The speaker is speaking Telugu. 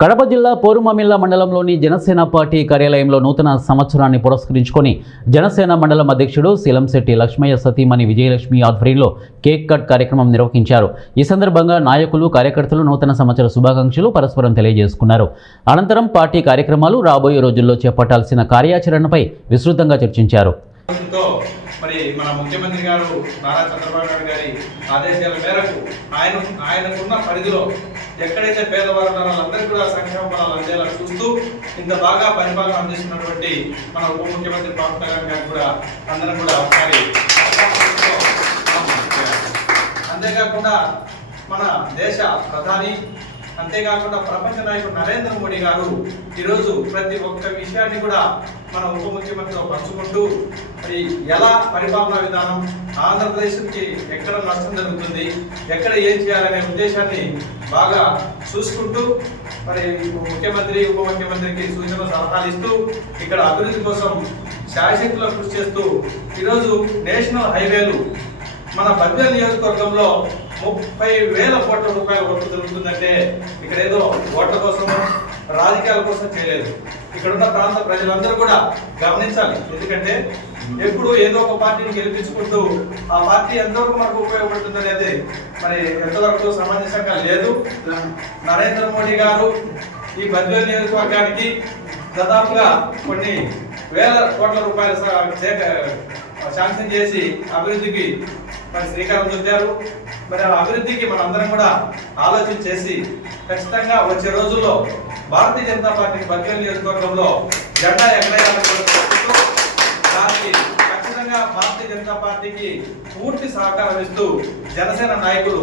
కడప జిల్లా పోరుమామిళ్ల మండలంలోని జనసేన పార్టీ కార్యాలయంలో నూతన సంవత్సరాన్ని పురస్కరించుకొని జనసేన మండలం అధ్యక్షుడు శీలంశెట్టి లక్ష్మయ్య సతీమణి విజయలక్ష్మి ఆధ్వర్యంలో కేక్ కట్ కార్యక్రమం నిర్వహించారు. ఈ సందర్భంగా నాయకులు, కార్యకర్తలు నూతన సంవత్సర శుభాకాంక్షలు పరస్పరం తెలియజేసుకున్నారు. అనంతరం పార్టీ కార్యక్రమాలు, రాబోయే రోజుల్లో చేపట్టాల్సిన కార్యాచరణపై విస్తృతంగా చర్చించారు. మరి మన ముఖ్యమంత్రి గారు నారా చంద్రబాబు నాయుడు గారి ఆదేశాల మేరకు ఆయనకున్న పరిధిలో ఎక్కడైతే పేదవారు ఉన్నారో వాళ్ళందరికీ కూడా సంక్షేమ ఫలాలు అందేలా చూస్తూ ఇంత బాగా పరిపాలన అందిస్తున్నటువంటి మన ఉప ముఖ్యమంత్రి పవన్ కళ్యాణ్ గారికి కూడా అందరం కూడా ఒకసారి అంతేకాకుండా మన దేశ ప్రధాని అంతేకాకుండా ప్రపంచ నాయకుడు నరేంద్ర మోడీ గారు ఈరోజు ప్రతి ఒక్క విషయాన్ని కూడా మన ఉప ముఖ్యమంత్రితో పంచుకుంటూ మరి ఎలా పరిపాలనా విధానం ఆంధ్రప్రదేశ్కి ఎక్కడ నష్టం జరుగుతుంది, ఎక్కడ ఏం చేయాలనే ఉద్దేశాన్ని బాగా చూసుకుంటూ మరి ముఖ్యమంత్రి, ఉప ముఖ్యమంత్రికి సూచనలు, సలహాలు ఇస్తూ ఇక్కడ అభివృద్ధి కోసం శాయశక్తిలో కృషి చేస్తూ ఈరోజు నేషనల్ హైవేలు మన బద్వేల్ నియోజకవర్గంలో 30,000 కోట్ల రూపాయల వర్క్ జరుగుతుందంటే ఇక్కడ ఏదో ఓట్ల కోసం, రాజకీయాల కోసం చేయలేదు. ఇక్కడ ఉన్న ప్రాంత ప్రజలందరూ కూడా గమనించాలి. ఎందుకంటే ఎప్పుడు ఏదో ఒక పార్టీని గెలిపించుకుంటూ ఆ పార్టీ ఎంతవరకు మనకు ఉపయోగపడుతుంది అనేది మరి ఎంతవరకు సమంజసంగా లేదు. నరేంద్ర మోడీ గారు ఈ బద్వేల్ నియోజకవర్గానికి దాదాపుగా కొన్ని వేల కోట్ల రూపాయలు శాంక్షన్ చేసి అభివృద్ధికి మరి శ్రీకారం చుట్టారు. మరి ఆ అభివృద్ధికి మనందరం కూడా ఆలోచన చేసి ఖచ్చితంగా వచ్చే రోజుల్లో భారతీయ జనతా పార్టీ బద్వేల్ నియోజకవర్గంలో జెండా ఎగరేయాలని దానికి ఖచ్చితంగా భారతీయ జనతా పార్టీకి పూర్తి సహకారం ఇస్తూ జనసేన నాయకులు